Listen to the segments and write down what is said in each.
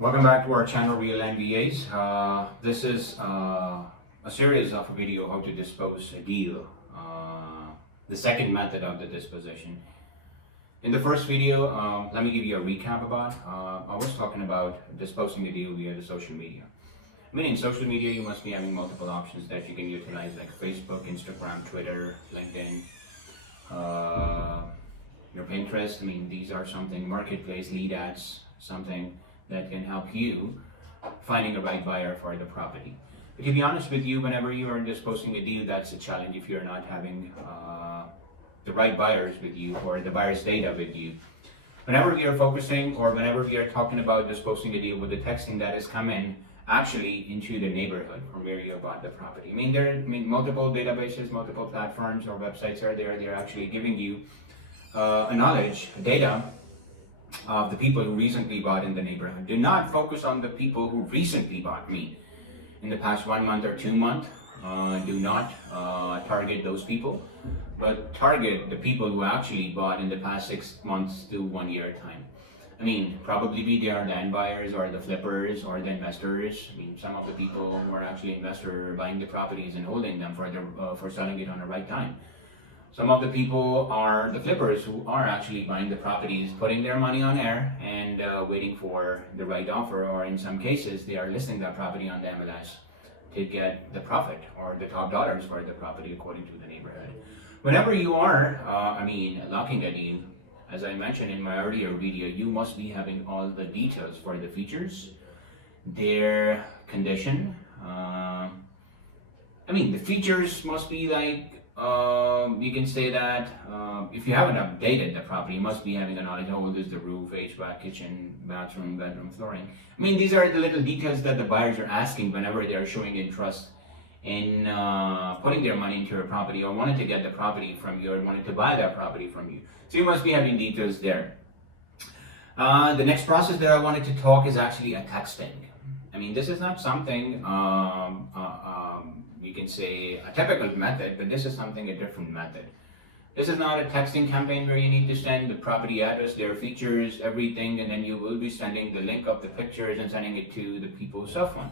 Welcome back to our channel RealandVAs. This is a series of a video how to dispose a deal, the second method of the disposition. In the first video, let me give you a recap about. I was talking about disposing a deal via the social media. I mean, in social media, you must be having multiple options that you can utilize, like Facebook, Instagram, Twitter, LinkedIn, your Pinterest. I mean, these are something, marketplace, lead ads, something that can help you finding the right buyer for the property. But to be honest with you, whenever you are disposing a deal, that's a challenge if you're not having the right buyers with you or the buyer's data with you. Whenever we are focusing or whenever we are talking about disposing a deal with the texting that has come in actually into the neighborhood from where you bought the property. I mean, there are multiple databases, multiple platforms or websites are there. They're actually giving you a knowledge, data of the people who recently bought in the neighborhood. Do not focus on the people who recently bought me in the past 1 month or 2 months. Do not target those people, but target the people who actually bought in the past 6 months to 1 year time. I mean, probably they are land buyers or the flippers or the investors. I mean, some of the people who are actually investors buying the properties and holding them for selling it on the right time. Some of the people are the flippers who are actually buying the properties, putting their money on air and waiting for the right offer, or in some cases, they are listing that property on the MLS to get the profit or the top dollars for the property according to the neighborhood. Whenever you are, locking a deal, as I mentioned in my earlier video, you must be having all the details for the features, their condition. The features must be like, you can say that if you haven't updated the property, you must be having a knowledge. How old is the roof, HVAC, kitchen, bathroom, bedroom, flooring. I mean, these are the little details that the buyers are asking whenever they are showing interest in putting their money into a property or wanting to get the property from you or wanting to buy that property from you. So you must be having details there. The next process that I wanted to talk is actually a texting. I mean, this is not something you can say a typical method, but this is something a different method. This is not a texting campaign where you need to send the property address, their features, everything, and then you will be sending the link of the pictures and sending it to the people's cell phone.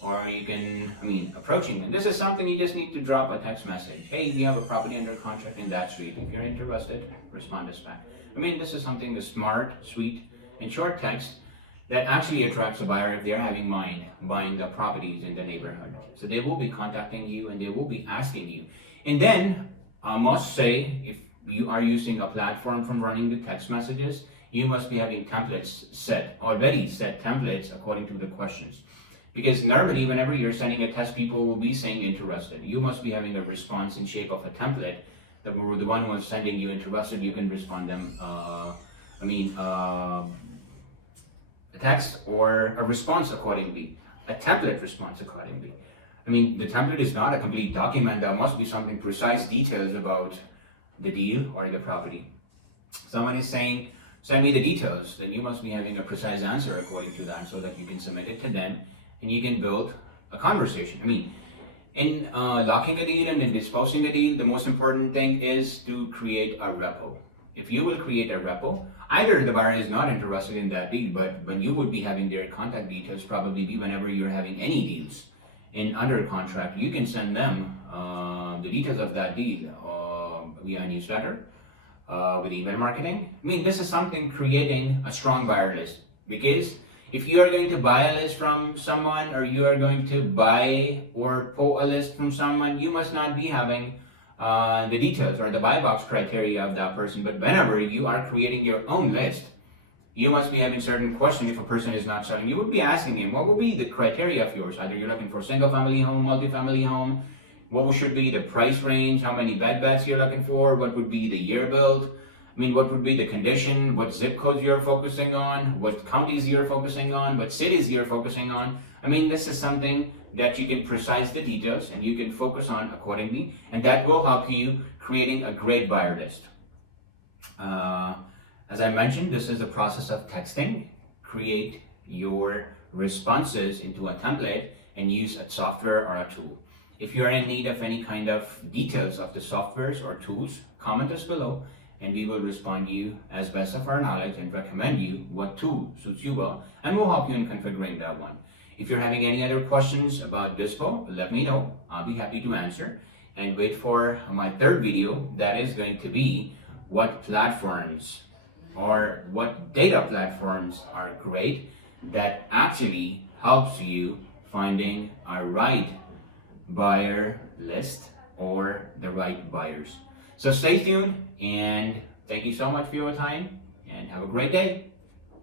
Or you can, approaching them. This is something you just need to drop a text message. Hey, we have a property under contract in that street. If you're interested, respond us back. This is something a smart, sweet, and short text that actually attracts a buyer if they're having mind buying the properties in the neighborhood. So they will be contacting you and they will be asking you. And then I must say, if you are using a platform from running the text messages, you must be having templates already set templates according to the questions. Because normally whenever you're sending a test, people will be saying interested. You must be having a response in shape of a template that the one who is sending you interested, you can respond them, a text or a response accordingly, a template response accordingly. The template is not a complete document. There must be something precise details about the deal or the property. Someone is saying, send me the details, then you must be having a precise answer according to that so that you can submit it to them and you can build a conversation. In locking a deal and in disposing a deal, the most important thing is to create a repo. If you will create a repo, either the buyer is not interested in that deal, but when you would be having their contact details, probably be whenever you're having any deals in under contract, you can send them the details of that deal via newsletter, with email marketing. This is something creating a strong buyer list, because if you are going to buy a list from someone or you are going to buy or pull a list from someone, you must not be having the details or the buy box criteria of that person. But whenever you are creating your own list, you must be having certain questions. If a person is not selling, you would be asking him, what would be the criteria of yours? Either you're looking for single family home, multi-family home, what should be the price range, how many beds you're looking for, what would be the year build, what would be the condition, what zip codes you're focusing on, what counties you're focusing on, what cities you're focusing on. This is something that you can precise the details and you can focus on accordingly, and that will help you creating a great buyer list. As I mentioned, this is a process of texting. Create your responses into a template and use a software or a tool. If you are in need of any kind of details of the softwares or tools, comment us below and we will respond to you as best of our knowledge and recommend you what tool suits you well, and we'll help you in configuring that one. If you're having any other questions about Dispo, let me know. I'll be happy to answer. And wait for my third video. That is going to be what platforms or what data platforms are great that actually helps you finding a right buyer list or the right buyers. So stay tuned, and thank you so much for your time, and have a great day.